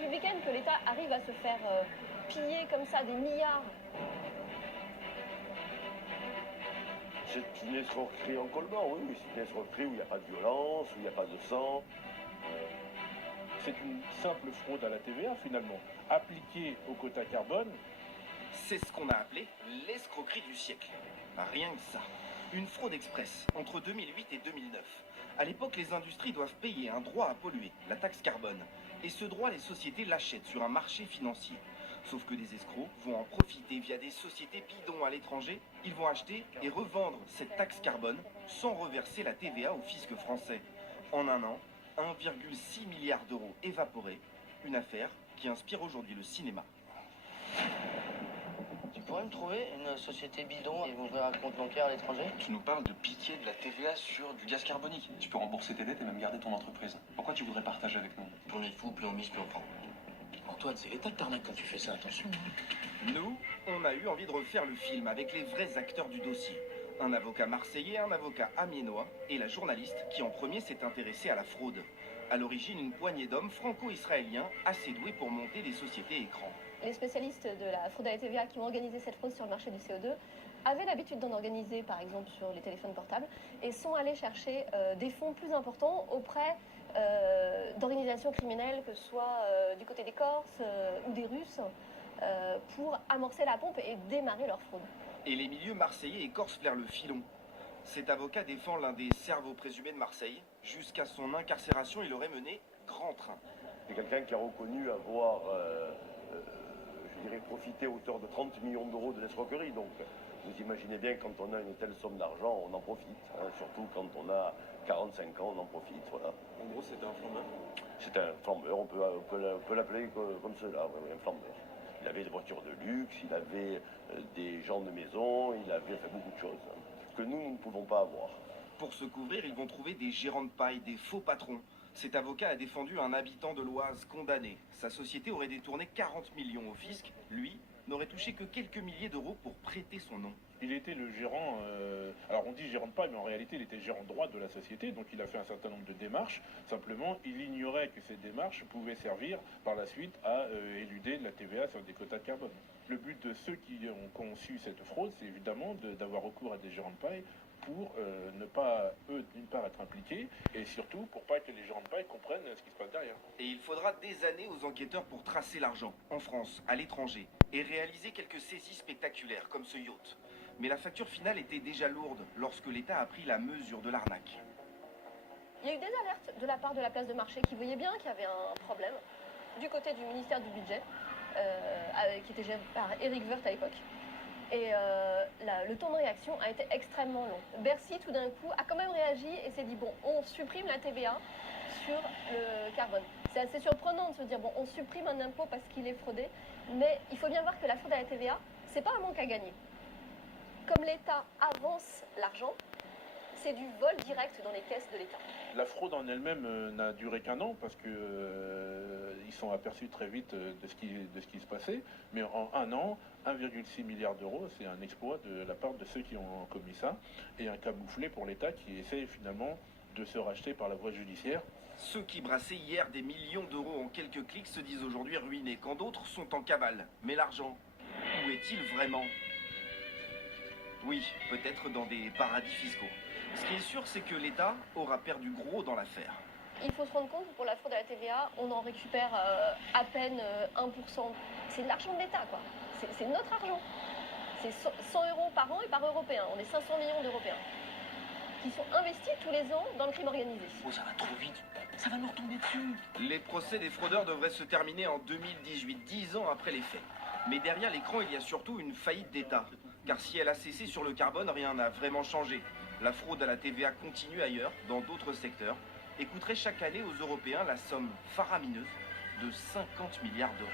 républicaine que l'État arrive à se faire piller comme ça des milliards. C'est une escroquerie en collant, oui, c'est une escroquerie où il n'y a pas de violence, où il n'y a pas de sang. C'est une simple fraude à la TVA finalement, appliquée au quota carbone. C'est ce qu'on a appelé l'escroquerie du siècle. Rien que ça. Une fraude express entre 2008 et 2009. À l'époque, les industries doivent payer un droit à polluer, la taxe carbone. Et ce droit, les sociétés l'achètent sur un marché financier. Sauf que des escrocs vont en profiter via des sociétés bidons à l'étranger. Ils vont acheter et revendre cette taxe carbone sans reverser la TVA au fisc français. En un an, 1,6 milliard d'euros évaporés. Une affaire qui inspire aujourd'hui le cinéma. Tu pourrais me trouver une société bidon et m'ouvrir un compte bancaire à l'étranger? Tu nous parles de piquer de la TVA sur du gaz carbonique. Tu peux rembourser tes dettes et même garder ton entreprise. Pourquoi tu voudrais partager avec nous? Plus on est fou, plus on mise, plus on prend. Antoine, c'est l'État que t'arnaque quand tu fais ça, attention. Nous, on a eu envie de refaire le film avec les vrais acteurs du dossier. Un avocat marseillais, un avocat amiénois et la journaliste qui en premier s'est intéressée à la fraude. À l'origine, une poignée d'hommes franco-israéliens assez doués pour monter des sociétés écrans. Les spécialistes de la fraude à la TVA qui ont organisé cette fraude sur le marché du CO2 avaient l'habitude d'en organiser, par exemple, sur les téléphones portables, et sont allés chercher des fonds plus importants auprès d'organisations criminelles, que ce soit du côté des Corses ou des Russes, pour amorcer la pompe et démarrer leur fraude. Et les milieux marseillais et corses flairent le filon. Cet avocat défend l'un des cerveaux présumés de Marseille. Jusqu'à son incarcération, il aurait mené grand train. C'est quelqu'un qui a reconnu avoir, profité à hauteur de 30 millions d'euros de l'escroquerie. Donc, vous imaginez bien, quand on a une telle somme d'argent, on en profite. Surtout quand on a 45 ans, on en profite. Voilà. En gros, c'était un flambeur. C'est un flambeur, on peut l'appeler comme cela, un flambeur. Il avait des voitures de luxe, il avait des gens de maison, il avait fait beaucoup de choses que nous ne pouvons pas avoir. Pour se couvrir, ils vont trouver des gérants de paille, des faux patrons. Cet avocat a défendu un habitant de l'Oise condamné. Sa société aurait détourné 40 millions au fisc. Lui n'aurait touché que quelques milliers d'euros pour prêter son nom. Il était le gérant, alors on dit gérant de paille, mais en réalité il était gérant droit de la société, donc il a fait un certain nombre de démarches. Simplement, il ignorait que ces démarches pouvaient servir par la suite à éluder de la TVA sur des quotas de carbone. Le but de ceux qui ont conçu cette fraude, c'est évidemment d'avoir recours à des gérants de paille pour ne pas, eux, d'une part, être impliqués, et surtout pour pas que les gérants de paille comprennent ce qui se passe derrière. Et il faudra des années aux enquêteurs pour tracer l'argent, en France, à l'étranger, et réaliser quelques saisies spectaculaires, comme ce yacht. Mais la facture finale était déjà lourde lorsque l'État a pris la mesure de l'arnaque. Il y a eu des alertes de la part de la place de marché qui voyait bien qu'il y avait un problème du côté du ministère du Budget, qui était géré par Éric Woerth à l'époque. Et le temps de réaction a été extrêmement long. Bercy, tout d'un coup, a quand même réagi et s'est dit, bon, on supprime la TVA sur le carbone. C'est assez surprenant de se dire, bon, on supprime un impôt parce qu'il est fraudé, mais il faut bien voir que la fraude à la TVA, c'est pas un manque à gagner. Comme l'État avance l'argent, c'est du vol direct dans les caisses de l'État. La fraude en elle-même n'a duré qu'un an parce que ils sont aperçus très vite de ce qui se passait. Mais en un an, 1,6 milliard d'euros, c'est un exploit de la part de ceux qui ont commis ça et un camouflet pour l'État qui essaie finalement de se racheter par la voie judiciaire. Ceux qui brassaient hier des millions d'euros en quelques clics se disent aujourd'hui ruinés, quand d'autres sont en cavale. Mais l'argent, où est-il vraiment ? Oui, peut-être dans des paradis fiscaux. Ce qui est sûr, c'est que l'État aura perdu gros dans l'affaire. Il faut se rendre compte que pour la fraude à la TVA, on en récupère à peine 1%. C'est de l'argent de l'État, quoi. C'est notre argent. C'est 100 euros par an et par Européen. On est 500 millions d'Européens qui sont investis tous les ans dans le crime organisé. Oh, ça va trop vite. Ça va nous retomber dessus. Les procès des fraudeurs devraient se terminer en 2018, 10 ans après les faits. Mais derrière l'écran, il y a surtout une faillite d'État. Car si elle a cessé sur le carbone, rien n'a vraiment changé. La fraude à la TVA continue ailleurs, dans d'autres secteurs, et coûterait chaque année aux Européens la somme faramineuse de 50 milliards d'euros.